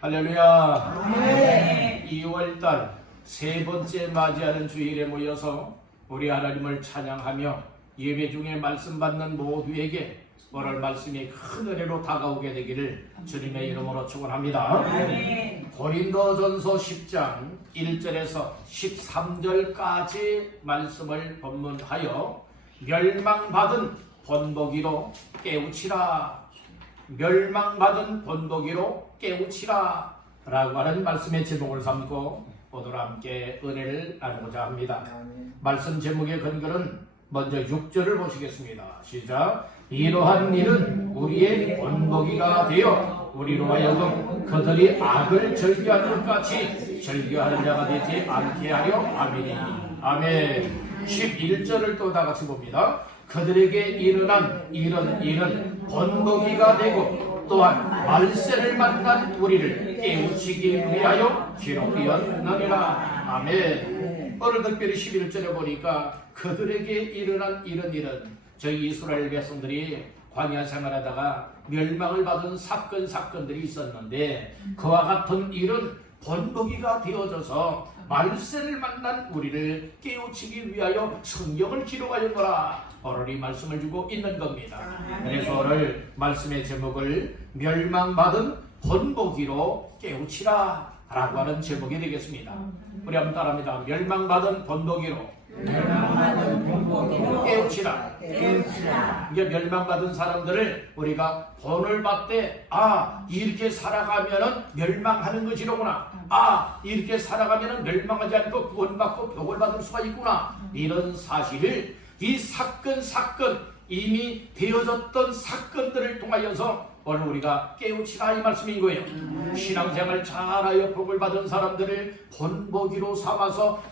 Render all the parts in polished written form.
할렐루야. 네. 2월달 세 번째 맞이하는 주일에 모여서 우리 하나님을 찬양하며 예배 중에 말씀 받는 모두에게 오늘 말씀이 큰 은혜로 다가오게 되기를 주님의 이름으로 축원합니다. 고린도전서 10장 1절에서 13절까지 말씀을 본문하여 멸망받은 본보기로 깨우치라, 멸망받은 본보기로 깨우치라 라고 하는 말씀의 제목을 삼고 오늘 함께 은혜를 나누고자 합니다. 말씀 제목의 근거는 먼저 6절을 보시겠습니다. 시작. 이러한 일은 우리의 본보기가 되어 우리로 하여금 그들이 악을 절규하는 것 같이 절규하는 자가 되지 않게 하려. 아멘이. 아멘. 11절을 또 다 같이 봅니다. 그들에게 일어난 이런 일은 본보기가 되고 또한 말세를 만난 우리를 깨우치기 위하여 기록되었느니라. 아멘. 오늘 특별히 11절에 보니까 그들에게 일어난 이런 일은 저희 이스라엘 백성들이 광야 생활하다가 멸망을 받은 사건들이 있었는데 그와 같은 일은 본보기가 되어져서 말세를 만난 우리를 깨우치기 위하여 성경을 기록하였노라. 오늘 이 말씀을 주고 있는 겁니다. 그래서 오늘 말씀의 제목을 멸망받은 본보기로 깨우치라 라고 하는 제목이 되겠습니다. 우리 한번 따라합니다. 멸망받은 본보기로 깨우치라. 이제 멸망받은 사람들을 우리가 본을 받되 이렇게 살아가면은 멸망하는 것이로구나. 이렇게 살아가면은 멸망하지 않고 구원받고 복을 받을 수가 있구나. 이런 사실을 이 사건 이미 되어졌던 사건들을 통하여서 오늘 우리가 깨우치라 이 말씀인 거예요. 신앙생활 잘하여 복을 받은 사람들을 본보기로 삼아서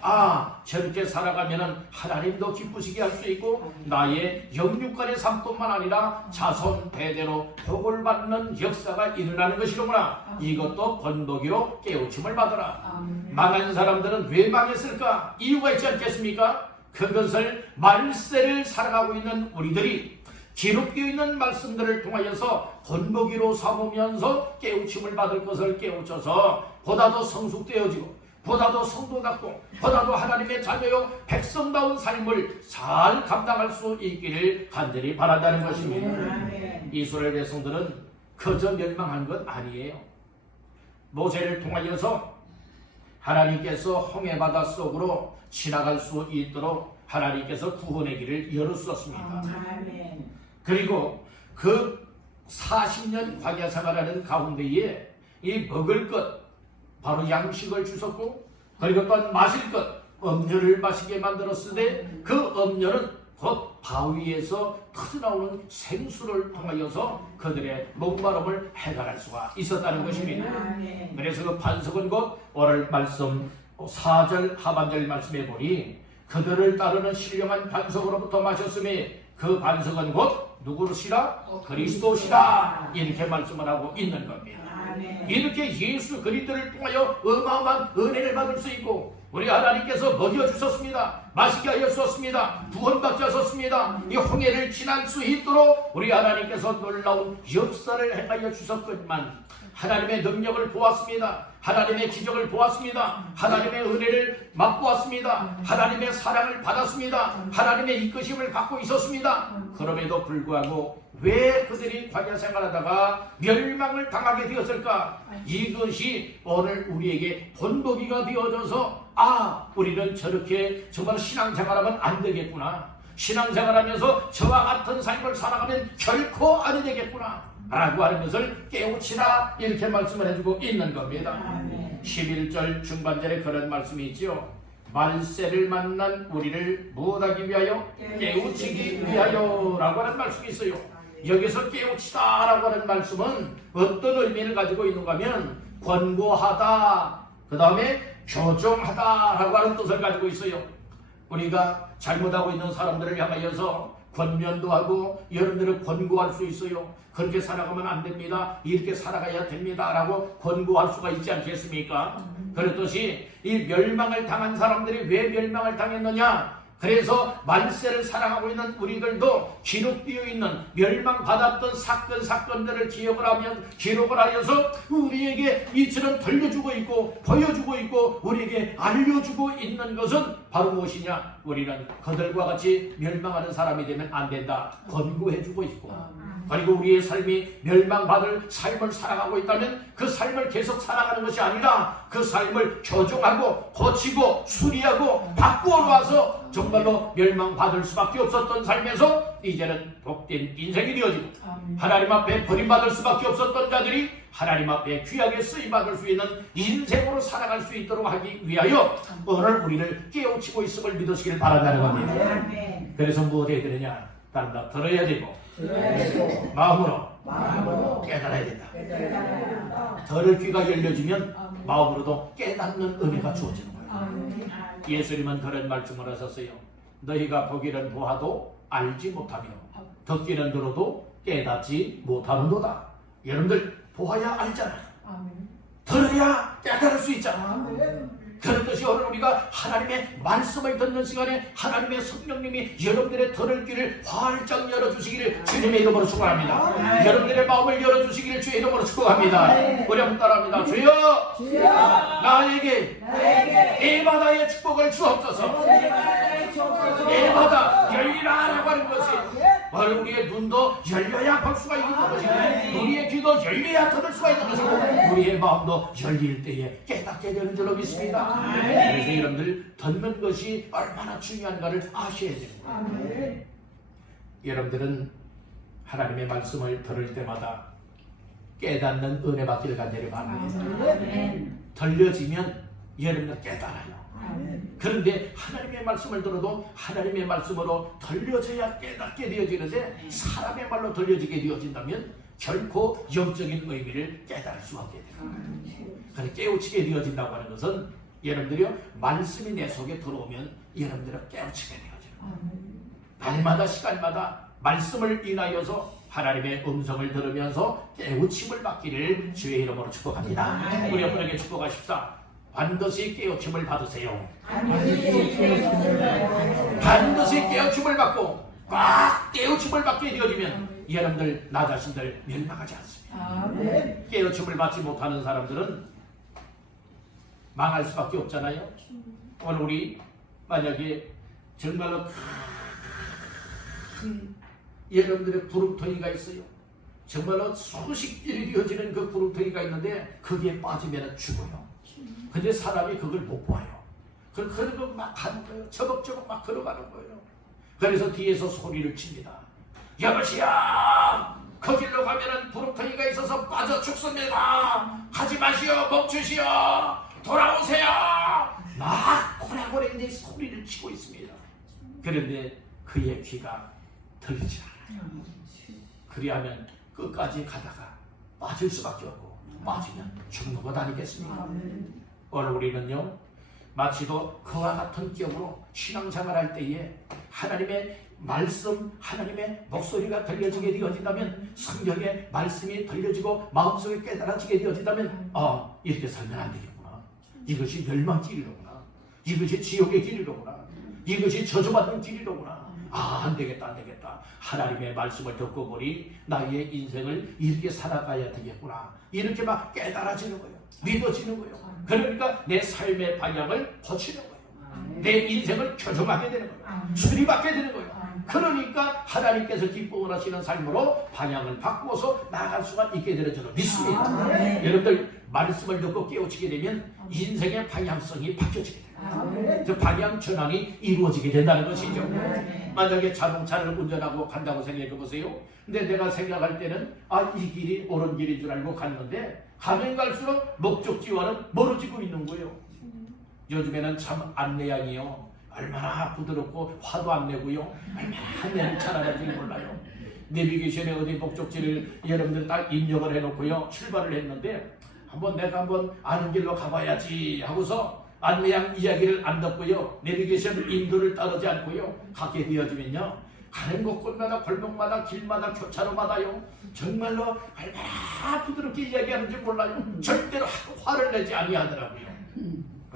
저렇게 살아가면은 하나님도 기쁘시게 할 수 있고 나의 영육간의 삶뿐만 아니라 자손 대대로 복을 받는 역사가 일어나는 것이로구나. 이것도 본보기로 깨우침을 받으라. 망한 사람들은 왜 망했을까? 이유가 있지 않겠습니까? 그것을 말세를 살아가고 있는 우리들이 기록되어 있는 말씀들을 통하여서 본보기로 삼으면서 깨우침을 받을 것을 깨우쳐서 보다 더 성숙되어지고 보다 더 성도답고 보다 더 하나님의 자녀요 백성다운 삶을 잘 감당할 수 있기를 간절히 바란다는 것입니다. 이스라엘 백성들은 그저 멸망한 것 아니에요. 모세를 통하여서 하나님께서 홍해바다 속으로 지나갈 수 있도록 하나님께서 구원의 길을 열어주셨습니다. 그리고 그 40년 광야 생활하는 가운데에 이 먹을 것 바로 양식을 주셨고 그리고 또한 마실 것 음료를 마시게 만들었으되 그 음료는 곧 바위에서 터져나오는 생수를 통하여서 그들의 목마름을 해결할 수가 있었다는 것입니다. 그래서 그 반석은 곧 오늘 말씀 4절 하반절 말씀에 보니 그들을 따르는 신령한 반석으로부터 마셨으니 그 반석은 곧 누구시라? 그리스도시라. 이렇게 말씀을 하고 있는 겁니다. 이렇게 예수 그리스도를 통하여 어마어마한 은혜를 받을 수 있고 우리 하나님께서 먹여주셨습니다. 마시게 하여 주셨습니다. 구원받게 하셨습니다. 이 홍해를 지날 수 있도록 우리 하나님께서 놀라운 역사를 행하여 주셨건만 하나님의 능력을 보았습니다. 하나님의 기적을 보았습니다. 하나님의 은혜를 맛보았습니다. 하나님의 사랑을 받았습니다. 하나님의 이끄심을 받고 있었습니다. 그럼에도 불구하고 왜 그들이 광야 생활하다가 멸망을 당하게 되었을까? 이것이 오늘 우리에게 본보기가 되어져서 우리는 저렇게 정말 신앙생활하면 안 되겠구나. 신앙생활하면서 저와 같은 삶을 살아가면 결코 안 되겠구나 라고 하는 것을 깨우치라 이렇게 말씀을 해주고 있는 겁니다. 11절 중반절에 그런 말씀이 있죠. 말세를 만난 우리를 무엇하기 위하여? 깨우치기 위하여 라고 하는 말씀이 있어요. 여기서 깨우치다 라고 하는 말씀은 어떤 의미를 가지고 있는가 하면 권고하다, 그 다음에 교정하다 라고 하는 뜻을 가지고 있어요. 우리가 잘못하고 있는 사람들을 향하여서 권면도 하고 여러분들을 권고할 수 있어요. 그렇게 살아가면 안 됩니다. 이렇게 살아가야 됩니다. 라고 권고할 수가 있지 않겠습니까? 그렇듯이 이 멸망을 당한 사람들이 왜 멸망을 당했느냐? 그래서 말세를 살아가고 있는 우리들도 기록되어 있는 멸망받았던 사건들을 기록을 하여서 우리에게 이처럼 들려주고 있고 보여주고 있고 우리에게 알려주고 있는 것은 바로 무엇이냐? 우리는 그들과 같이 멸망하는 사람이 되면 안 된다. 권고해주고 있고, 그리고 우리의 삶이 멸망받을 삶을 살아가고 있다면 그 삶을 계속 살아가는 것이 아니라 그 삶을 교정하고 고치고 수리하고 바꾸어 와서 정말로 멸망받을 수밖에 없었던 삶에서 이제는 복된 인생이 되어지고, 하나님 앞에 버림받을 수밖에 없었던 자들이 하나님 앞에 귀하게 쓰임받을 수 있는 인생으로 살아갈 수 있도록 하기 위하여 오늘 우리를 깨우치고 있음을 믿으시길 바란다는 겁니다. 그래서 무엇 해야 되느냐? 다른 다 들어야 되고 마음으로 깨달아야 된다. 들을 귀가 열려지면 마음으로도 깨닫는 은혜가 주어지는 거예요. 예수님은 그런 말씀을 하셨어요. 너희가 보기는 보아도 알지 못하며 듣기는 들어도 깨닫지 못하는도다. 여러분들 보아야 알잖아요. 들어야 깨달을 수 있잖아요. 그런 것이 오늘 우리가 하나님의 말씀을 듣는 시간에 하나님의 성령님이 여러분들의 들을 귀를 활짝 열어주시기를 주님의 이름으로 축원합니다. 여러분들의 마음을 열어주시기를 주의 이름으로 축원합니다. 우리 한번 따라합니다. 주여 나에게 내 바다의 축복을 주옵소서. 내 바다 열리라라고 하는 것이 바로 우리의 눈도 열려야 볼 수가 있는 것이고 우리의 귀도 열려야 들을 수가 있는 것이고 우리의 마음도 열릴 때에 깨닫게 되는 줄로 믿습니다. 그래서 여러분들 듣는 것이 얼마나 중요한가를 아셔야 됩니다. 여러분들은 하나님의 말씀을 들을 때마다 깨닫는 은혜 받기를 간절히 바랍니다. 들려지면 여러분들 깨달아요. 그런데 하나님의 말씀을 들어도 하나님의 말씀으로 들려져야 깨닫게 되어지는데 사람의 말로 들려지게 되어진다면 결코 영적인 의미를 깨달을 수 없게 됩니다. 그래서 깨우치게 되어진다고 하는 것은 여러분들이요 말씀이 내 속에 들어오면 여러분들은 깨우치게 되어져요. 날마다 시간마다 말씀을 인하여서 하나님의 음성을 들으면서 깨우침을 받기를 주의 이름으로 축복합니다. 우리 여러분에게 축복하십시다. 반드시 깨우침을 받으세요. 반드시 깨우침을 받고 꽉 깨우침을 받게 되어지면 여러분들 나 자신들 멸망하지 않습니다. 깨우침을 받지 못하는 사람들은 망할 수밖에 없잖아요. 오늘 우리 만약에 정말로 큰 여러분들의 구름텅이가 있어요. 정말로 수십길이 되어지는 그 구름텅이가 있는데 거기에 빠지면 죽어요. 근데 사람이 그걸 못 봐요. 그러고 막 가는 거예요. 저벅저벅 막 걸어가는 거예요. 그래서 뒤에서 소리를 칩니다. 여보시야, 거길로 가면은 구름텅이가 있어서 빠져 죽습니다. 가지 마시오, 멈추시오, 돌아오세요. 막 고래고래 이제 소리를 치고 있습니다. 그런데 그의 귀가 들리지 않아요. 그리하면 끝까지 가다가 빠질 수밖에 없고 빠지면 죽는 것 아니겠습니까? 오늘 우리는요 마치도 그와 같은 기억으로 신앙생활할 때에 하나님의 말씀, 하나님의 목소리가 들려지게 되어진다면 성경의 말씀이 들려지고 마음속에 깨달아지게 되어진다면 이렇게 살면 안 되겠구나. 이것이 멸망길이로구나. 이것이 지옥의 길이로구나. 이것이 저주받는 길이로구나. 안 되겠다, 안 되겠다. 하나님의 말씀을 듣고 보니 나의 인생을 이렇게 살아가야 되겠구나. 이렇게 막 깨달아지는 거예요. 믿어지는 거예요. 그러니까 내 삶의 방향을 고치는 거예요. 내 인생을 교정하게 되는 거예요. 수리받게 되는 거예요. 그러니까 하나님께서 기뻐 하시는 삶으로 방향을 바꾸어서 나아갈 수가 있게 되는 줄로 믿습니다. 여러분들 말씀을 듣고 깨우치게 되면 인생의 방향성이 바뀌어지게 돼요. 그 방향 전환이 이루어지게 된다는 것이죠. 만약에 자동차를 운전하고 간다고 생각해 보세요. 근데 내가 생각할 때는 이 길이 옳은 길인 줄 알고 갔는데 가면 갈수록 목적지와는 멀어지고 있는 거예요. 요즘에는 참 안내양이요 얼마나 부드럽고 화도 안 내고요 얼마나 안내를 잘하는지 몰라요. 내비게이션에 어디 목적지를 여러분들 딱 입력을 해놓고요 출발을 했는데 내가 한번 아는 길로 가봐야지 하고서 안내양 이야기를 안 듣고요 내비게이션 인도를 따르지 않고요 가게 되어지면요 가는 곳곳마다 골목마다 길마다 교차로마다요 정말로 얼마나 부드럽게 이야기하는지 몰라요. 절대로 화를 내지 아니하더라고요.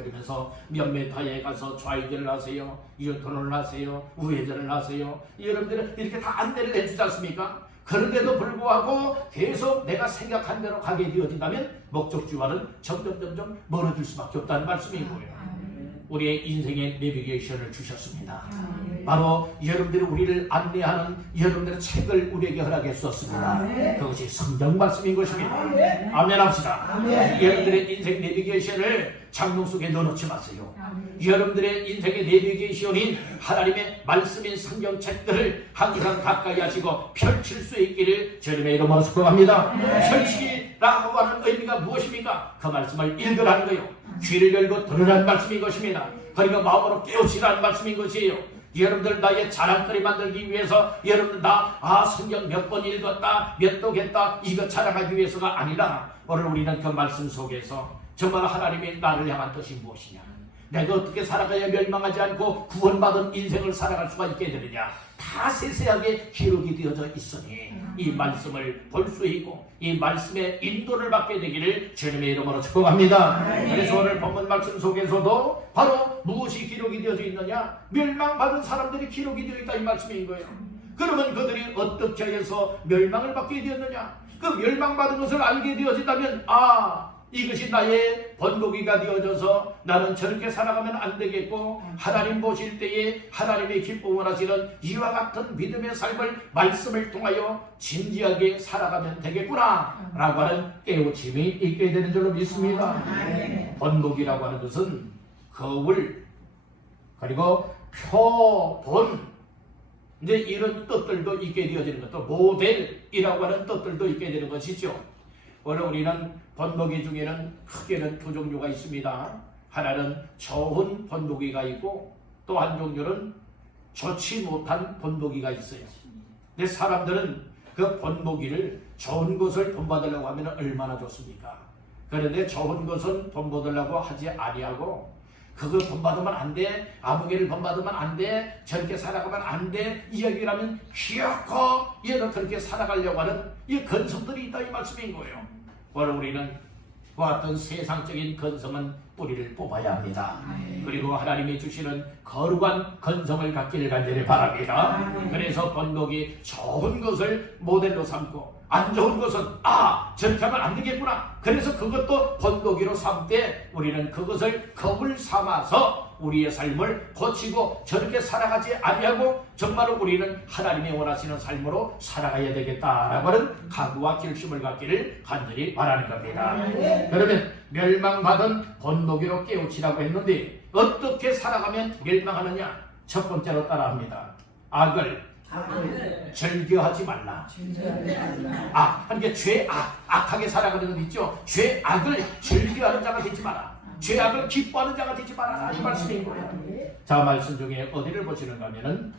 그러면서 몇 미터에 가서 좌회전을 하세요, 유턴을 하세요, 우회전을 하세요. 여러분들은 이렇게 다 안내를 해주지 않습니까? 그런데도 불구하고 계속 내가 생각한 대로 가게 되어진다면 목적지와는 점점 멀어질 수밖에 없다는 말씀인 거예요. 우리의 인생의 내비게이션을 주셨습니다. 바로 여러분들이 우리를 안내하는 여러분들의 책을 우리에게 허락했었습니다. 그것이 성경 말씀인 것입니다. 아멘 합시다. 여러분들의 인생 내비게이션을 장롱 속에 넣어놓지 마세요. 여러분들의 인생의 내비게이션인 하나님의 말씀인 성경책들을 항상 가까이 하시고 펼칠 수 있기를 주님의 이름으로 축복합니다. 펼치라고 하는 의미가 무엇입니까? 그 말씀을 읽으라는 거예요. 귀를 열고 들으라는 말씀인 것입니다. 그러니까 마음으로 깨우치라는 말씀인 것이에요. 여러분들 나의 자랑거리 만들기 위해서 여러분들 성경 몇 번 읽었다, 몇 독했다 이거 자랑하기 위해서가 아니라 오늘 우리는 그 말씀 속에서 정말 하나님이 나를 향한 뜻이 무엇이냐, 내가 어떻게 살아가야 멸망하지 않고 구원받은 인생을 살아갈 수가 있게 되느냐, 다 세세하게 기록이 되어져 있으니 이 말씀을 볼 수 있고 이 말씀의 인도를 받게 되기를 주님의 이름으로 축복합니다. 그래서 오늘 본문 말씀 속에서도 바로 무엇이 기록이 되어져 있느냐, 멸망받은 사람들이 기록이 되어 있다 이 말씀인 거예요. 그러면 그들이 어떻게 해서 멸망을 받게 되었느냐, 그 멸망받은 것을 알게 되어진다면 이것이 나의 번복이가 되어져서 나는 저렇게 살아가면 안 되겠고 하나님 보실 때에 하나님의 기쁨을 하시는 이와 같은 믿음의 삶을 말씀을 통하여 진지하게 살아가면 되겠구나 라고 하는 깨우침이 있게 되는 줄로 믿습니다. 번복이라고 하는 것은 거울 그리고 표본 이제 이런 뜻들도 있게 되어지는 것도 모델이라고 하는 뜻들도 있게 되는 것이죠. 오늘 우리는 번복이 중에는 크게는 두 종류가 있습니다. 하나는 좋은 번복이가 있고 또 한 종류는 좋지 못한 번복이가 있어요. 근데 사람들은 그 번복이를 좋은 것을 본받으려고 하면 얼마나 좋습니까? 그런데 좋은 것은 본받으려고 하지 아니하고 그거 본받으면 안 돼, 아무개를 본받으면 안 돼, 저렇게 살아가면 안 돼, 이 얘기를 하면 귀엽고 얘는 그렇게 살아가려고 하는 이 근성들이 있다 이 말씀인 거예요. 오늘 우리는 그 어떤 세상적인 근성은 뿌리를 뽑아야 합니다. 그리고 하나님이 주시는 거룩한 근성을 갖기를 간절히 바랍니다. 그래서 번복이 좋은 것을 모델로 삼고 안 좋은 것은 저렇게 하면 안 되겠구나, 그래서 그것도 번복이로 삼되 우리는 그것을 겁을 삼아서 우리의 삶을 고치고 저렇게 살아가지 아니하고 정말로 우리는 하나님이 원하시는 삶으로 살아가야 되겠다라고 하는 각오와 결심을 갖기를 간절히 바라는 겁니다. 그러면 멸망받은 번복이로 깨우치라고 했는데 어떻게 살아가면 멸망하느냐? 첫 번째로 따라합니다. 악을 즐겨하지 말라. 그러니까 악하게 살아가는 것 있죠. 죄악을 즐겨하는 자가 되지 마라. 죄악을 기뻐하는 자가 되지 마라 이 말씀인 거예요. 자, 말씀 중에 어디를 보시는가 하면은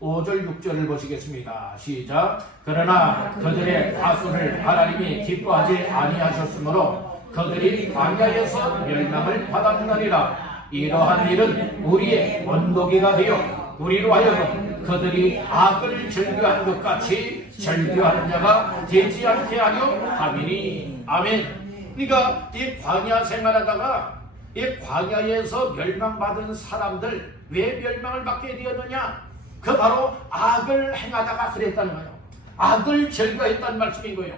5절 6절을 보시겠습니다. 시작. 그러나 그들의 파수를 하나님이 기뻐하지 아니하셨으므로 그들이 광야에서 멸망을 받았느니라. 이러한 일은 우리의 원독이가 되어 우리로 하여금 그들이 악을 즐겨하는 것 같이 즐겨하는 자가 되지 않게 하려 함이니. 아멘. 그러니까 이 광야 생활하다가 이 광야에서 멸망받은 사람들 왜 멸망을 받게 되었느냐? 그 바로 악을 행하다가 그랬다는 거예요. 악을 즐겨했다는 말씀인 거예요.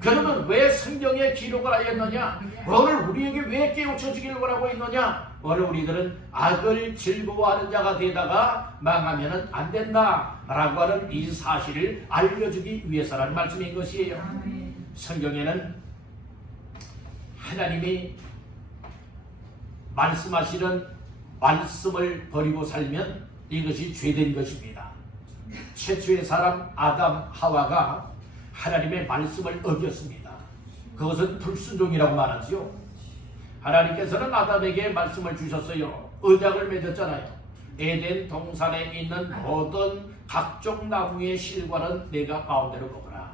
그러면 왜 성경에 기록을 하였느냐? 오늘 우리에게 왜 깨우쳐주기를 원하고 있느냐? 오늘 우리들은 악을 즐거워하는 자가 되다가 망하면 안 된다라고 하는 이 사실을 알려주기 위해서라는 말씀인 것이에요. 성경에는 하나님이 말씀하시는 말씀을 버리고 살면 이것이 죄된 것입니다. 최초의 사람 아담 하와가 하나님의 말씀을 어겼습니다. 그것은 불순종이라고 말하지요. 하나님께서는 아담에게 말씀을 주셨어요. 언약을 맺었잖아요. 에덴 동산에 있는 모든 각종 나무의 실과는 내가 마음대로 먹어라.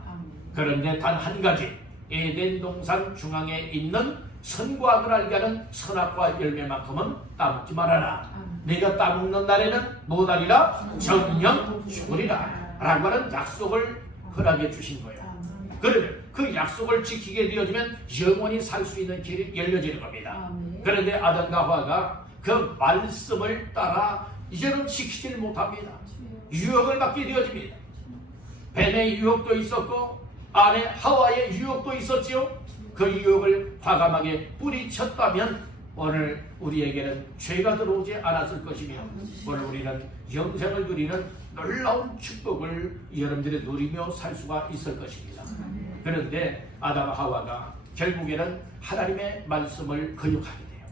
그런데 단 한 가지, 에덴 동산 중앙에 있는 선과 악을 알게 하는 선악과 열매만큼은 따먹지 말아라. 내가 따먹는 날에는 무엇하리라? 정령 죽으리라 라고 하는 약속을 허락해 주신 거예요. 그러면 그 약속을 지키게 되어지면 영원히 살 수 있는 길이 열려지는 겁니다. 그런데 아담과 하와가 그 말씀을 따라 이제는 지키질 못합니다. 유혹을 받게 되어집니다. 뱀의 유혹도 있었고 아내 하와의 유혹도 있었지요. 그 유혹을 과감하게 뿌리쳤다면 오늘 우리에게는 죄가 들어오지 않았을 것이며 오늘 우리는 영생을 누리는 놀라운 축복을 여러분들이 누리며 살 수가 있을 것입니다. 그런데 아담 하와가 결국에는 하나님의 말씀을 거역하게 돼요.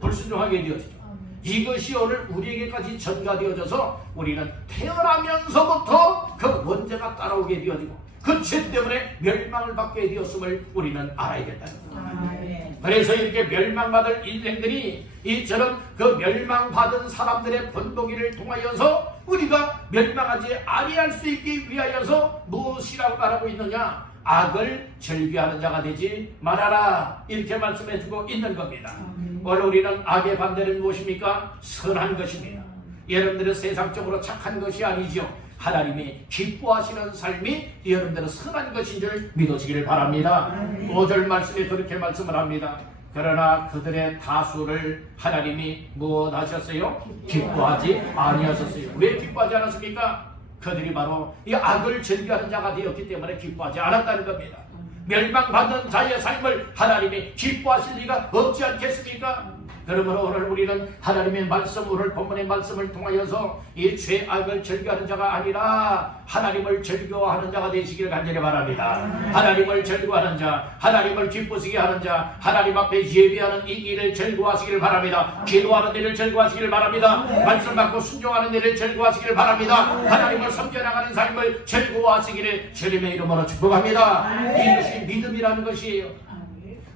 불순종하게 되어지죠. 이것이 오늘 우리에게까지 전가되어져서 우리는 태어나면서부터 그 원죄가 따라오게 되어지고 그 죄 때문에 멸망을 받게 되었음을 우리는 알아야 된다는 거예요. 그래서 이렇게 멸망받을 인생들이 이처럼 그 멸망받은 사람들의 본보기를 통하여서 우리가 멸망하지 아니할 수 있기 위하여서 무엇이라고 말하고 있느냐? 악을 즐겨하는 자가 되지 말아라, 이렇게 말씀해주고 있는 겁니다. 오늘 우리는 악의 반대는 무엇입니까? 선한 것입니다. 여러분들은 세상적으로 착한 것이 아니죠. 하나님이 기뻐하시는 삶이 여러분들은 선한 것인 줄 믿으시기를 바랍니다. 5절 말씀에 그렇게 말씀을 합니다. 그러나 그들의 다수를 하나님이 무엇하셨어요? 기뻐하지 아니하셨어요. 왜 기뻐하지 않았습니까? 그들이 바로 이 악을 즐겨하는 자가 되었기 때문에 기뻐하지 않았다는 겁니다. 멸망받는 자의 삶을 하나님이 기뻐하실 리가 없지 않겠습니까? 그러므로 오늘 우리는 하나님의 말씀, 오늘 본문의 말씀을 통하여서 이 죄악을 즐겨하는 자가 아니라 하나님을 즐거워하는 자가 되시기를 간절히 바랍니다. 하나님을 즐거워하는 자, 하나님을 기쁘시게 하는 자, 하나님 앞에 예배하는 이 일을 즐거워하시기를 바랍니다. 기도하는 일을 즐거워하시기를 바랍니다. 말씀 받고 순종하는 일을 즐거워하시기를 바랍니다. 하나님을 섬겨나가는 삶을 즐거워하시기를 주님의 이름으로 축복합니다. 이것이 믿음이라는 것이에요.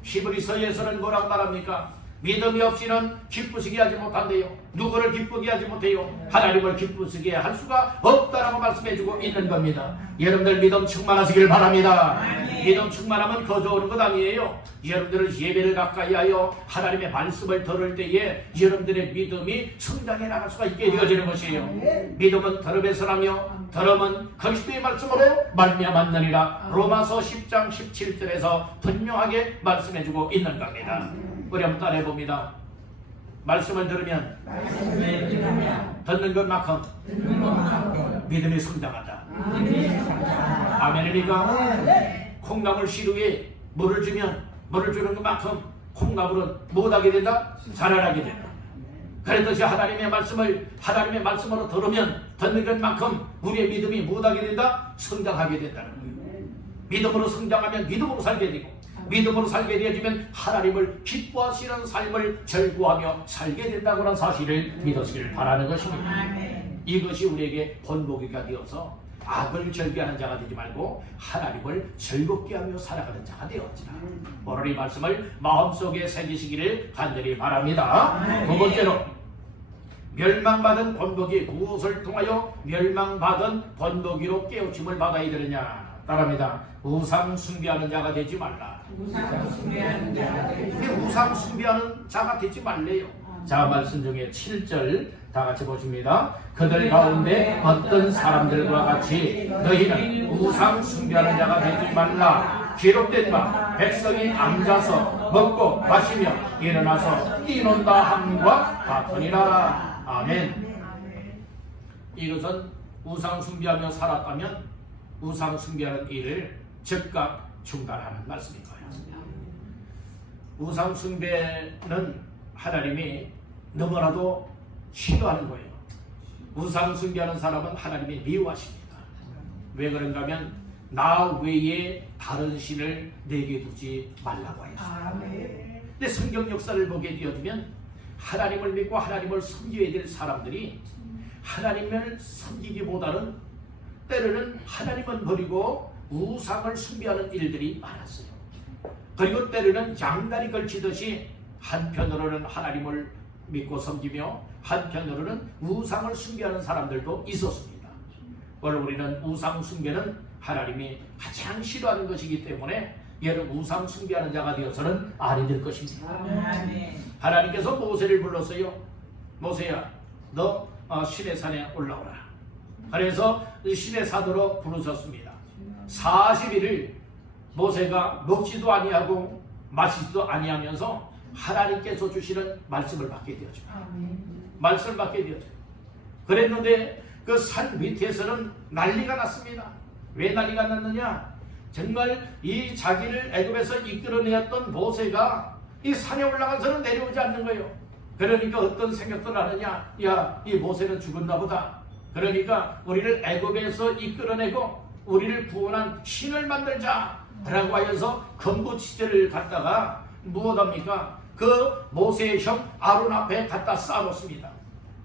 히브리서에서는 뭐라고 말합니까? 믿음이 없이는 기쁘시게 하지 못한대요. 누구를 기쁘게 하지 못해요? 하나님을 기쁘시게 할 수가 없다라고 말씀해주고 있는 겁니다. 여러분들 믿음 충만하시길 바랍니다. 믿음 충만하면 거저오는 것 아니에요. 여러분들은 예배를 가까이 하여 하나님의 말씀을 들을 때에 여러분들의 믿음이 성장해 나갈 수가 있게 되어지는 것이에요. 믿음은 들음에서 나며 들음은 그리스도의 말씀으로 말미암았느니라. 로마서 10장 17절에서 분명하게 말씀해주고 있는 겁니다. 우리 한번 따라해봅니다. 말씀을 들으면 듣는 것만큼 믿음이 성장한다. 아멘입니까? 콩나물 시루에 물을 주면 물을 주는 것만큼 콩나물은 못하게 된다? 자라나게 된다. 그랬듯이 하나님의 말씀으로 들으면 듣는 것만큼 우리의 믿음이 못하게 된다? 성장하게 된다는 거예요. 믿음으로 성장하면 믿음으로 살게 되고 믿음으로 살게 되어지면 하나님을 기뻐하시는 삶을 즐거워하며 살게 된다고 하는 사실을 믿으시기를 바라는 것입니다. 이것이 우리에게 본보기가 되어서 악을 즐겨하는 자가 되지 말고 하나님을 즐겁게 하며 살아가는 자가 되었지라. 오늘 이 말씀을 마음속에 새기시기를 간절히 바랍니다. 두 번째로 멸망받은 본보기, 무엇을 통하여 멸망받은 본보기로 깨우침을 받아야 되느냐? 따라합니다. 우상 숭배하는 자가 되지 말라. 우상 숭배하는 자가 되지 말래요. 자, 말씀 중에 7절 다 같이 보십니다. 그들 가운데 어떤 사람들과 같이 너희는 우상 숭배하는 자가 되지 말라. 기록된 바 백성이 앉아서 먹고 마시며 일어나서 뛰논다 함과 같으니라. 아멘. 이것은 우상 숭배하며 살았다면 우상 숭배하는 일을 즉각 중단하는 말씀인 거예요. 우상 숭배는 하나님이 너무나도 싫어하는 거예요. 우상 숭배하는 사람은 하나님이 미워하십니다. 왜 그런가 하면 나 외에 다른 신을 내게 두지 말라고 하였습니다. 근데 성경 역사를 보게 되어지면 하나님을 믿고 하나님을 섬겨야 될 사람들이 하나님을 섬기기보다는 때로는 하나님은 버리고 우상을 숭배하는 일들이 많았어요. 그리고 때로는 양다리 걸치듯이 한편으로는 하나님을 믿고 섬기며 한편으로는 우상을 숭배하는 사람들도 있었습니다. 오늘 우리는 우상 숭배는 하나님이 가장 싫어하는 것이기 때문에 얘를 우상 숭배하는 자가 되어서는 아니 될 것입니다. 하나님께서 모세를 불렀어요. 모세야, 너 시내산에 올라오라. 그래서 신의 사도로 부르셨습니다. 40일을 모세가 먹지도 아니하고 마시지도 아니하면서 하나님께서 주시는 말씀을 받게 되어집니다. 말씀을 받게 되어져요. 그랬는데 그 산 밑에서는 난리가 났습니다. 왜 난리가 났느냐? 정말 이 자기를 애굽에서 이끌어내었던 모세가 이 산에 올라가서는 내려오지 않는 거예요. 그러니까 어떤 생각들 하느냐? 야, 이 모세는 죽었나 보다. 그러니까 우리를 애굽에서 이끌어내고 우리를 구원한 신을 만들자 라고 하여서 건부치제를 갖다가 무엇합니까? 그 모세의 형 아론 앞에 갖다 쌓아놓습니다.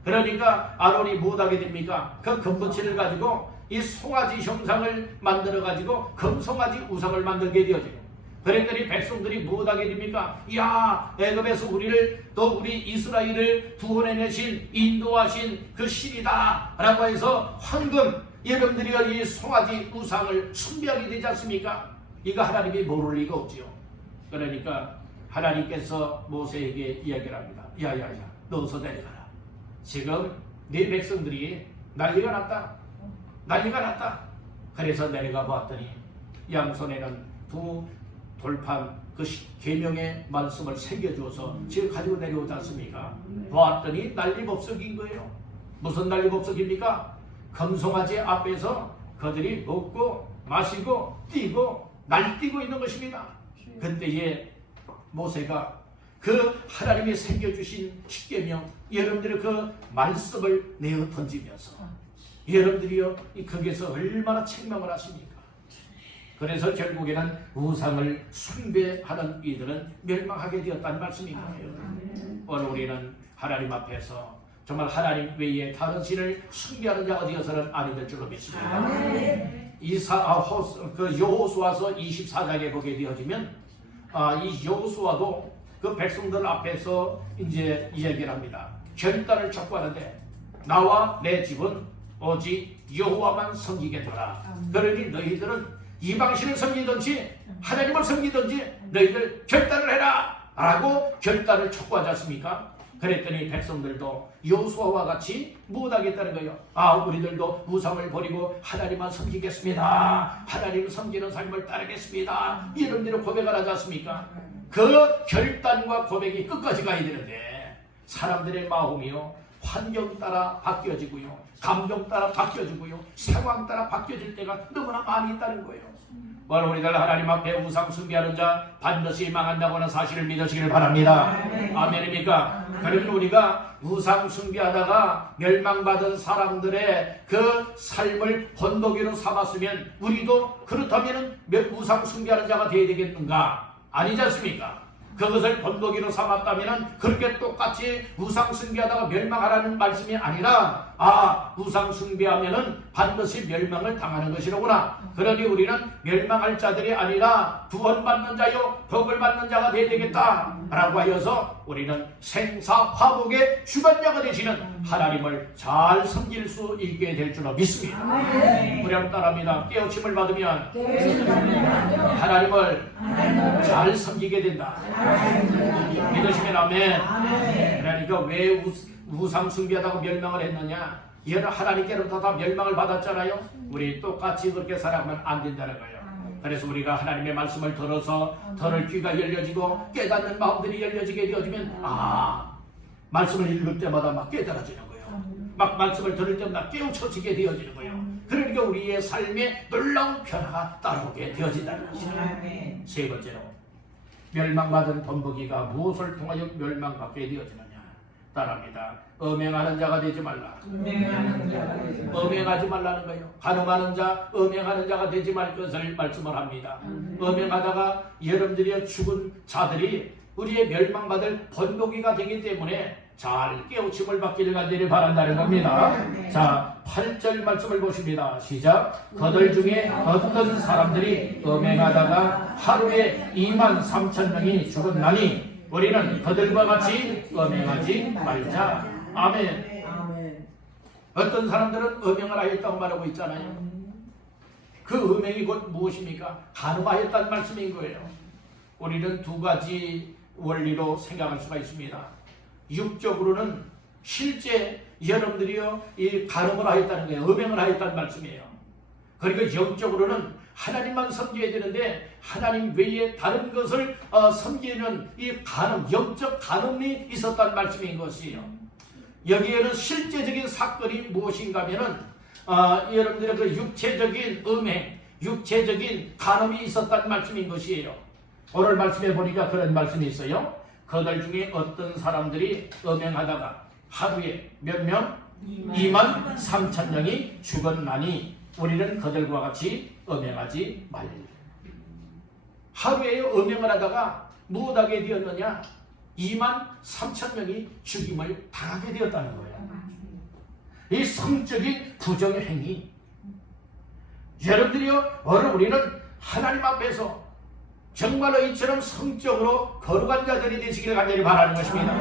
그러니까 아론이 무엇하게 됩니까? 그 건부치를 가지고 이 송아지 형상을 만들어 가지고 금송아지 우상을 만들게 되어져요. 그랬더니 백성들이 무엇하게 됩니까? 야, 애굽에서 우리를 또 우리 이스라엘을 구원해내신 인도하신 그 신이다 라고 해서 황금 여러분들이 이 송아지 우상을 숭배하게 되지 않습니까? 이거 하나님이 모를 리가 없지요. 그러니까 하나님께서 모세에게 이야기를 합니다. 야야야, 너 어서 내려가라. 지금 네 백성들이 난리가 났다. 난리가 났다. 그래서 내려가 보았더니 양손에는 두 돌판 그 계명의 말씀을 새겨주어서 지금 가지고 내려오지 않습니까? 보았더니 난리법석인 거예요. 무슨 난리법석입니까? 금송아지 앞에서 그들이 먹고 마시고 뛰고 날뛰고 있는 것입니다. 그때에 모세가 그 하나님이 새겨주신 십계명 여러분들의 그 말씀을 내어 던지면서 여러분들이요 거기에서 얼마나 책망을 하십니까? 그래서 결국에는 우상을 숭배하는 이들은 멸망하게 되었다는 말씀인 거예요. 오늘 우리는 하나님 앞에서 정말 하나님 외에 다른 신을 숭배하는 자가 되어서는 아니 될 줄로 믿습니다. 여호수아서 24장에 보게 되어지면 이 여호수아도 그 백성들 앞에서 이제 이야기를 합니다. 결단을 촉구하는데 나와 내 집은 오직 여호와만 섬기겠노라. 그러니 너희들은 이방신을 섬기든지 하나님을 섬기든지 너희들 결단을 해라 라고 결단을 촉구하지 않습니까? 그랬더니 백성들도 여호수아와 같이 무엇하겠다는 거예요. 우리들도 우상을 버리고 하나님만 섬기겠습니다. 하나님을 섬기는 삶을 따르겠습니다. 이런 대로 고백을 하지 않습니까? 그 결단과 고백이 끝까지 가야 되는데 사람들의 마음이요 환경 따라 바뀌어지고요, 감정 따라 바뀌어지고요, 상황 따라 바뀌어질 때가 너무나 많이 있다는 거예요. 오늘 우리들 하나님 앞에 우상 숭배하는 자 반드시 망한다고 하는 사실을 믿으시기를 바랍니다. 아멘입니까? 그러면 우리가 우상 숭배하다가 멸망받은 사람들의 그 삶을 본보기로 삼았으면 우리도 그렇다면 우상 숭배하는 자가 되어야 되겠는가? 아니지 않습니까? 그것을 본보기로 삼았다면 그렇게 똑같이 우상 숭배하다가 멸망하라는 말씀이 아니라 우상 숭배하면은 반드시 멸망을 당하는 것이로구나. 그러니 우리는 멸망할 자들이 아니라 구원받는 자요 복을 받는 자가 되어야 되겠다 라고 하여서 우리는 생사화복의 주관자가 되시는 하나님을 잘 섬길 수 있게 될 줄로 믿습니다. 우리 한번 따라합니다. 깨우침을 받으면 하나님을 잘 섬기게 된다. 믿으시면 아멘. 그러니까 왜 우상 숭배하다고 멸망을 했느냐? 얘는 하나님께로부터 다 멸망을 받았잖아요. 우리 똑같이 그렇게 살아가면 안 된다는 거예요. 그래서 우리가 하나님의 말씀을 들어서 들을 귀가 열려지고 깨닫는 마음들이 열려지게 되어지면 말씀을 읽을 때마다 막 깨달아지는 거예요. 막 말씀을 들을 때마다 깨우쳐지게 되어지는 거예요. 그러니까 우리의 삶에 놀라운 변화가 따라오게 되어진다는 것이죠. 세 번째로 멸망받은 본보기가 무엇을 통하여 멸망받게 되어지느냐? 따라합니다. 음행하는 자가 되지 말라. 음행하지 말라는 거예요. 간음하는 자, 음행하는 자가 되지 말 것을 말씀을 합니다. 음행하다가 여러분들이 죽은 자들이 우리의 멸망받을 본보기가 되기 때문에 잘 깨우침을 받기를 간절히 바란다는 겁니다. 자, 8절 말씀을 보십니다. 시작. 그들 중에 어떤 사람들이 음행하다가 하루에 23,000명이 죽었나니 우리는 그들과 같이 음행하지 말자. 아멘. 어떤 사람들은 음행을 하였다고 말하고 있잖아요. 그 음행이 곧 무엇입니까? 간음하였다는 말씀인 거예요. 우리는 두 가지 원리로 생각할 수가 있습니다. 육적으로는 실제 여러분들이요 이 간음을 하였다는 거예요. 음행을 하였다는 말씀이에요. 그리고 영적으로는 하나님만 섬겨야 되는데 하나님 외에 다른 것을 섬기는 이 간음, 영적 간음이 있었다는 말씀인 것이에요. 여기에는 실제적인 사건이 무엇인가 하면은 여러분들의 그 육체적인 음행, 육체적인 간음이 있었다는 말씀인 것이에요. 오늘 말씀에 보니까 그런 말씀이 있어요. 그들 중에 어떤 사람들이 음행하다가 하루에 몇 명? 2만 3천 명이 죽었나니 우리는 그들과 같이 음행하지 말라. 하루에 음행을 하다가 무엇하게 되었느냐? 2만 3천 명이 죽임을 당하게 되었다는 거예요. 이 성적인 부정행위. 여러분들이요, 오늘 우리는 하나님 앞에서 정말로 이처럼 성적으로 거룩한 자들이 되시기를 간절히 바라는 것입니다.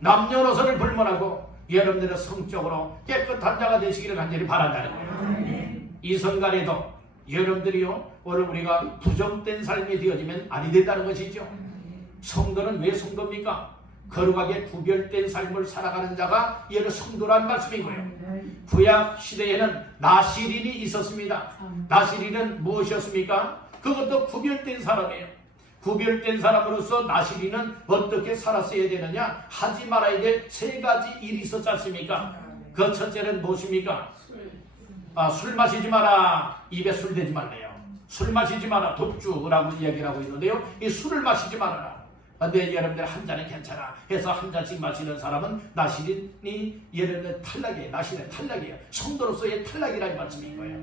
남녀노소를 불문하고 여러분들은 성적으로 깨끗한 자가 되시기를 간절히 바란다는 거예요. 이 순간에도 여러분들이요, 오늘 우리가 부정된 삶이 되어지면 아니 된다는 것이죠. 성도는 왜 성도입니까? 거룩하게 구별된 삶을 살아가는 자가 여러 성도란 말씀이고요. 구약 시대에는 나시린이 있었습니다. 나시린은 무엇이었습니까? 그것도 구별된 사람이에요. 구별된 사람으로서 나시린은 어떻게 살았어야 되느냐? 하지 말아야 될 3가지 일이 있었지 않습니까? 그 첫째는 무엇입니까? 술 마시지 마라. 입에 술 대지 말래요. 술 마시지 마라. 독주라고 이야기를 하고 있는데요. 이 술을 마시지 말아라. 근데 여러분들 한 잔은 괜찮아 해서 한 잔씩 마시는 사람은 나시린이 여러분들 탈락이에요. 나시린 탈락이에요. 성도로서의 탈락이라는 말씀인 거예요.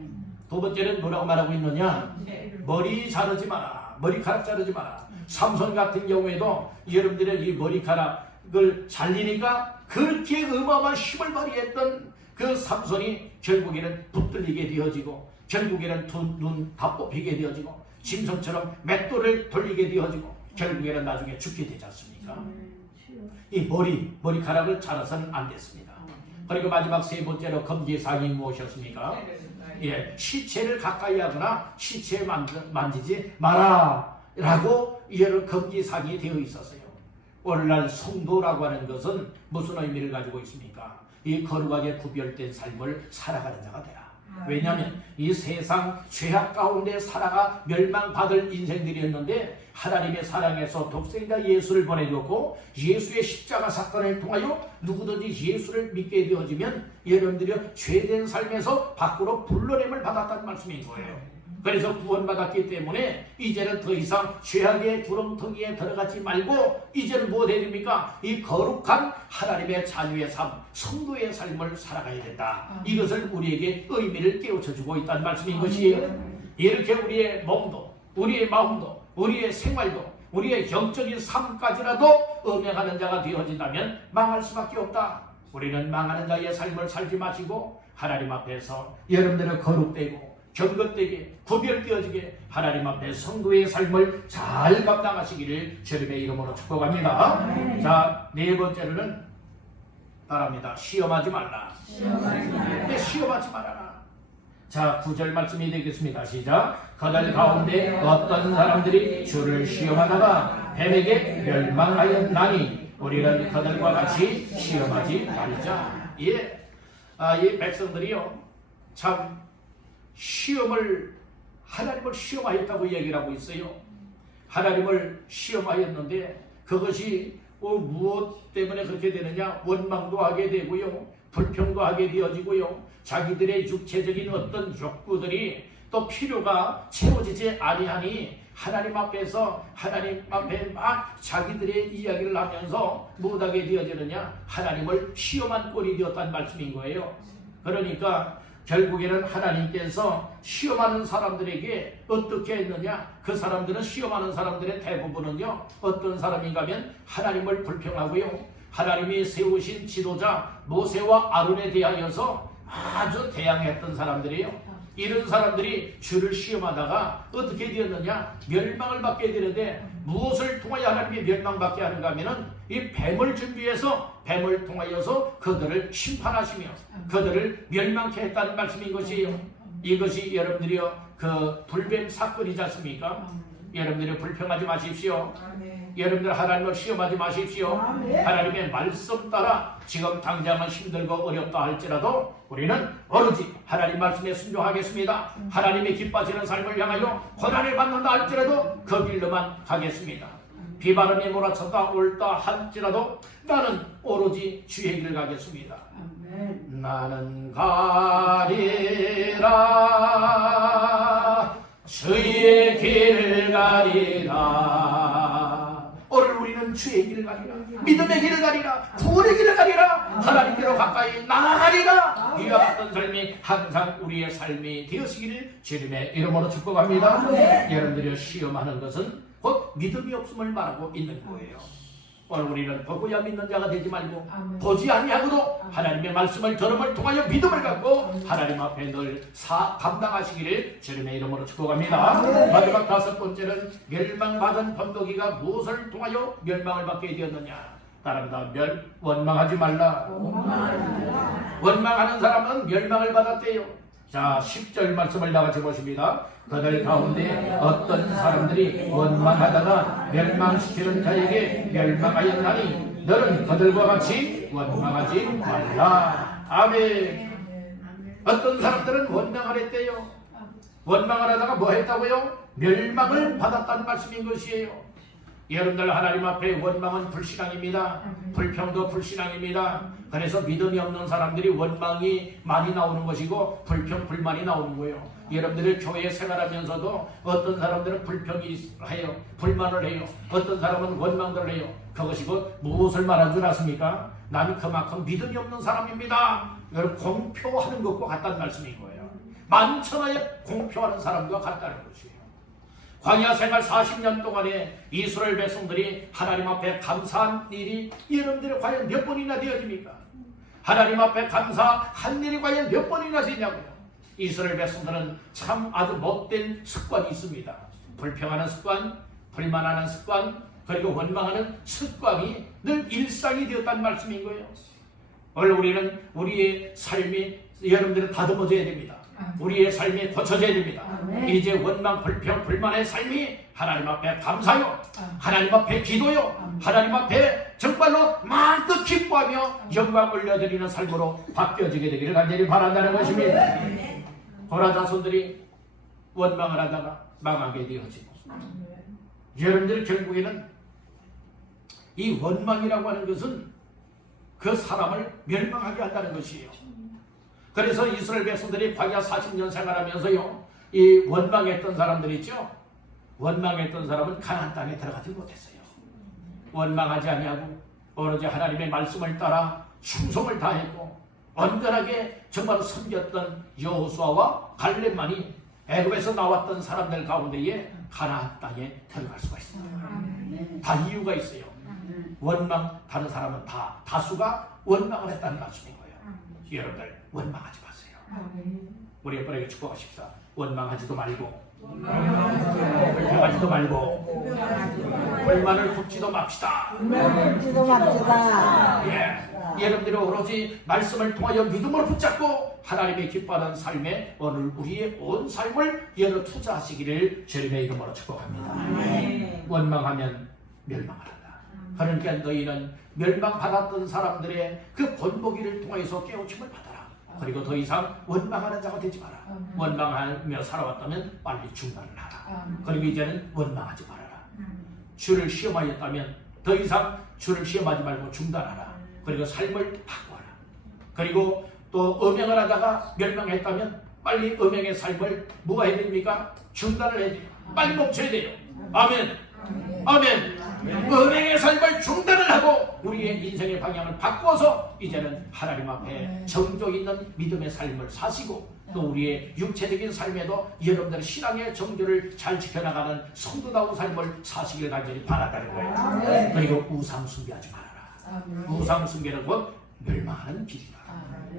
두 번째는 뭐라고 말하고 있느냐? 머리 자르지 마라. 머리카락 자르지 마라. 삼손 같은 경우에도 여러분들의 이 머리카락을 잘리니까 그렇게 어마어마한 힘을 발휘했던 그 삼손이 결국에는 붙들리게 되어지고 결국에는 두 눈 다 뽑히게 되어지고 짐승처럼 맷돌을 돌리게 되어지고 결국에는 나중에 죽게 되지 않습니까? 이 머리카락을 자라서는 안 됐습니다. 그리고 마지막 3번째로 금기사항이 무엇이었습니까? 예, 시체를 가까이 하거나 시체 만지지 마라 라고 이런 금기사항이 되어 있었어요. 오늘날 성도라고 하는 것은 무슨 의미를 가지고 있습니까? 이 거룩하게 구별된 삶을 살아가는 자가 되라. 왜냐하면 이 세상 죄악 가운데 살아가 멸망받을 인생들이었는데 하나님의 사랑에서 독생자 예수를 보내줬고 예수의 십자가 사건을 통하여 누구든지 예수를 믿게 되어지면 여러분들이 죄된 삶에서 밖으로 불러냄을 받았다는 말씀인 거예요. 그래서 구원받았기 때문에 이제는 더 이상 죄악의 구렁텅이에 들어가지 말고 이제는 뭐 해야 됩니까? 이 거룩한 하나님의 자녀의 삶, 성도의 삶을 살아가야 된다. 이것을 우리에게 의미를 깨우쳐주고 있다는 말씀인 것이에요. 이렇게 우리의 몸도 우리의 마음도 우리의 생활도 우리의 영적인 삶까지라도 음행하는 자가 되어진다면 망할 수밖에 없다. 우리는 망하는 자의 삶을 살지 마시고 하나님 앞에서 여러분들은 거룩되고 경건되게 구별되어지게 하나님 앞에 성도의 삶을 잘 감당하시기를 주님의 이름으로 축복합니다. 자, 4번째로는 따라합니다. 시험하지 말라. 시험하지 말아라. 자, 9절 말씀이 되겠습니다. 시작. 그들 가운데 어떤 사람들이 주를 시험하다가 뱀에게 멸망하였나니 우리는 그들과 같이 시험하지 말자. 예, 이 백성들이요 참 하나님을 시험하였다고 얘기를 하고 있어요. 하나님을 시험하였는데 그것이 무엇 때문에 그렇게 되느냐? 원망도 하게 되고요, 불평도 하게 되어지고요, 자기들의 육체적인 어떤 욕구들이 또 필요가 채워지지 아니하니 하나님 앞에서 하나님 앞에 막 자기들의 이야기를 하면서 못하게 되어지느냐? 하나님을 시험한 꼴이 되었다는 말씀인 거예요. 그러니까 결국에는 하나님께서 시험하는 사람들에게 어떻게 했느냐? 그 사람들은 시험하는 사람들의 대부분은요 어떤 사람인가 하면 하나님을 불평하고요, 하나님이 세우신 지도자 모세와 아론에 대하여서 아주 대항했던 사람들이에요. 이런 사람들이 주를 시험하다가 어떻게 되었느냐? 멸망을 받게 되는데 무엇을 통하여 하나님이 멸망받게 하는가 하면은 이 뱀을 준비해서 뱀을 통하여서 그들을 심판하시며 그들을 멸망케 했다는 말씀인 것이에요. 이것이 여러분들이요 그 불뱀 사건이지 않습니까? 여러분들이 불평하지 마십시오. 아멘. 여러분들 하나님을 시험하지 마십시오. 아멘. 하나님의 말씀 따라 지금 당장은 힘들고 어렵다 할지라도 우리는 오로지 하나님 말씀에 순종하겠습니다. 하나님이 기뻐하시는 삶을 향하여 고난을 받는다 할지라도 그 길로만 가겠습니다. 비바람이 몰아쳤다 올다 할지라도 나는 오로지 주의 길을 가겠습니다. 아멘. 나는 가리라 주의 길 가리라. 오늘 우리는 주의 길을 가리라, 믿음의 길을 가리라, 구원의 길을 가리라, 하나님께로 가까이 나아가리라. 이와 같은 삶이 항상 우리의 삶이 되어지기를 주님의 이름으로 축복합니다. 여러분들이 시험하는 것은 곧 믿음이 없음을 말하고 있는 거예요. 오늘 우리는 보고야 믿는 자가 되지 말고 아멘. 보지 아니하고도 하나님의 말씀을 들음을 통하여 믿음을 갖고 하나님 앞에 늘 감당하시기를 주님의 이름으로 축복합니다. 마지막 다섯 번째는 멸망받은 번도기가 무엇을 통하여 멸망을 받게 되었느냐. 따릅니다. 원망하지 말라. 원망하는 사람은 멸망을 받았대요. 자, 10절 말씀을 나같이 보십니다. 그들 가운데 어떤 사람들이 원망하다가 멸망시키는 자에게 멸망하였나니 너는 그들과 같이 원망하지 말라. 아멘. 어떤 사람들은 원망을 했대요. 원망을 하다가 뭐 했다고요? 멸망을 받았다는 말씀인 것이에요. 여러분들 하나님 앞에 원망은 불신앙입니다. 불평도 불신앙입니다. 그래서 믿음이 없는 사람들이 원망이 많이 나오는 것이고 불평, 불만이 나오는 거예요. 여러분들이 교회 생활하면서도 어떤 사람들은 불평이 해요. 불만을 해요. 어떤 사람은 원망을 해요. 그것이 곧 무엇을 말하는 줄 아십니까? 나는 그만큼 믿음이 없는 사람입니다. 여러분 공표하는 것과 같다는 말씀인 거예요. 만천하에 공표하는 사람과 같다는 것이에요. 광야 생활 40년 동안에 이스라엘 백성들이 하나님 앞에 감사한 일이 여러분들이 과연 몇 번이나 되어집니까? 하나님 앞에 감사한 일이 과연 몇 번이나 되냐고요. 이스라엘 백성들은 참 아주 못된 습관이 있습니다. 불평하는 습관, 불만하는 습관, 그리고 원망하는 습관이 늘 일상이 되었다는 말씀인 거예요. 오늘 우리는 우리의 삶이 여러분들은 다듬어져야 됩니다. 우리의 삶이 고쳐져야 됩니다. 이제 원망, 불평, 불만의 삶이 하나님 앞에 감사요, 하나님 앞에 기도요, 하나님 앞에 정말로 마음껏 기뻐하며 영광 올려드리는 삶으로 바뀌어지게 되기를 간절히 바란다는 것입니다. 고라 자손들이 원망을 하다가 망하게 되어지고, 여러분들 결국에는 이 원망이라고 하는 것은 그 사람을 멸망하게 한다는 것이에요. 그래서 이스라엘 백성들이 광야 40년 생활하면서요, 이 원망했던 사람들 있죠? 원망했던 사람은 가나안 땅에 들어가지 못했어요. 원망하지 아니하고 오로지 하나님의 말씀을 따라 충성을 다했고 온전하게 정말 섬겼던 여호수아와 갈렙만이 애굽에서 나왔던 사람들 가운데에 가나안 땅에 들어갈 수가 있습니다. 다 이유가 있어요. 원망하는 사람은 다수가 원망을 했다는 말씀인 거예요. 여러분들 원망하지 마세요. 우리 아빠에게 축복하십시다. 원망하지도 말고 불평하지도 말고 불만을 품지도 맙시다. 예, 여러분들이 오로지 말씀을 통하여 믿음으로 붙잡고 하나님의 기뻐하는 삶에 오늘 우리의 온 삶을 열어 투자하시기를 주님의 이름으로 축복합니다. 원망하면 멸망을 한다. 그러니까 너희는 멸망받았던 사람들의 그 본보기를 통해서 깨우침을 받아라. 그리고 더 이상 원망하는 자가 되지 마라. 원망하며 살아왔다면 빨리 중단을 하라. 그리고 이제는 원망하지 말아라. 주를 시험하였다면 더 이상 주를 시험하지 말고 중단하라. 그리고 삶을 바꿔라. 그리고 또 음행을 하다가 멸망했다면 빨리 음행의 삶을 뭐가 해야 됩니까? 중단을 해야 돼요. 빨리 멈춰야 돼요. 아멘. 아멘. 은행의 삶을 중단을 하고 우리의 인생의 방향을 바꿔서 이제는 하나님 앞에 정조 있는 믿음의 삶을 사시고 또 우리의 육체적인 삶에도 여러분들의 신앙의 정조를 잘 지켜나가는 성도다운 삶을 사시길 간절히 바란다는 거예요. 그리고 우상 숭배하지 말아라. 우상 숭배는 곧 멸망하는 길이다.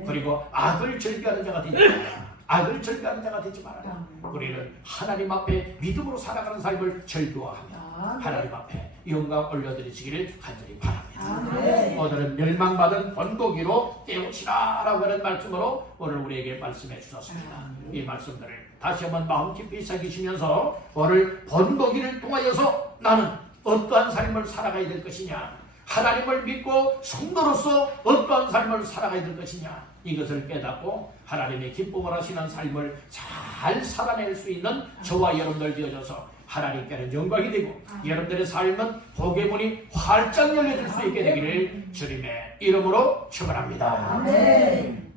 그리고 악을 절개하는 자가 되지 말아라. 악을 절개하는 자가 되지 말아라. 우리는 하나님 앞에 믿음으로 살아가는 삶을 절교하며 하나님 앞에 영광 올려드리시기를 간절히 바랍니다. 오늘은 멸망받은 번도기로 깨우치라 라고 하는 말씀으로 오늘 우리에게 말씀해 주셨습니다. 이 말씀들을 다시 한번 마음 깊이 새기시면서 오늘 번거기를 통하여서 나는 어떠한 삶을 살아가야 될 것이냐, 하나님을 믿고 성도로서 어떠한 삶을 살아가야 될 것이냐, 이것을 깨닫고 하나님의 기쁨을 하시는 삶을 잘 살아낼 수 있는 저와 여러분들 되어져서 하나님께는 영광이 되고 여러분들의 삶은 복의 문이 활짝 열려질 수 있게 되기를 주님의 이름으로 축원합니다. 아멘.